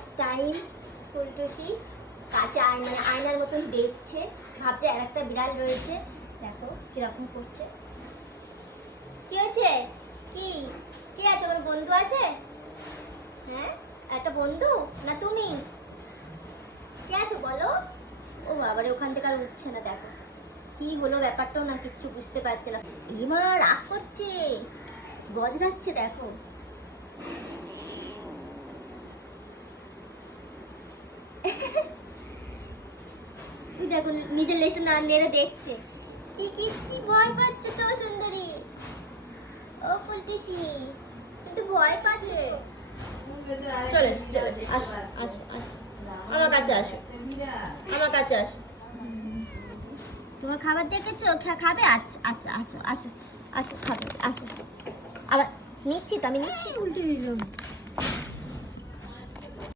First time ফুলটুসি কাছে মানে আয়নার মতন দেখছে, ভাবছে আর একটা বিড়াল রয়েছে। দেখো কিরকম করছে। কি হয়েছে? কি কি আছে? ওর বন্ধু আছে? হ্যাঁ, একটা বন্ধু না তুমি? কে আছে বলো? ও বাবারে, ওখান থেকে আর উঠছে না। দেখো কি হলো ব্যাপারটাও না কিচ্ছু বুঝতে পারছে না। এবার রাগ করছে, গজরাচ্ছে। দেখো দেখো নিজের লেজটা না নেড়ে দেখছে। কি কি কি ভয় পাচ্ছে তো সুন্দরী। ও ফুলটুসি, তুই তো ভয় পাচ্ছে। চলে এসো, চলে এসো, আসো আসো আসো, আমার কাছে আসো, আমার কাছে আসো। তোমার খাবার দেখেছো? খাবে? আচ্ছা আচ্ছা আচ্ছা, আসো আসো, খাবে, আসো। আবার নিচ্ছি তো, আমি নিচ্ছি। উল্টে দিলাম।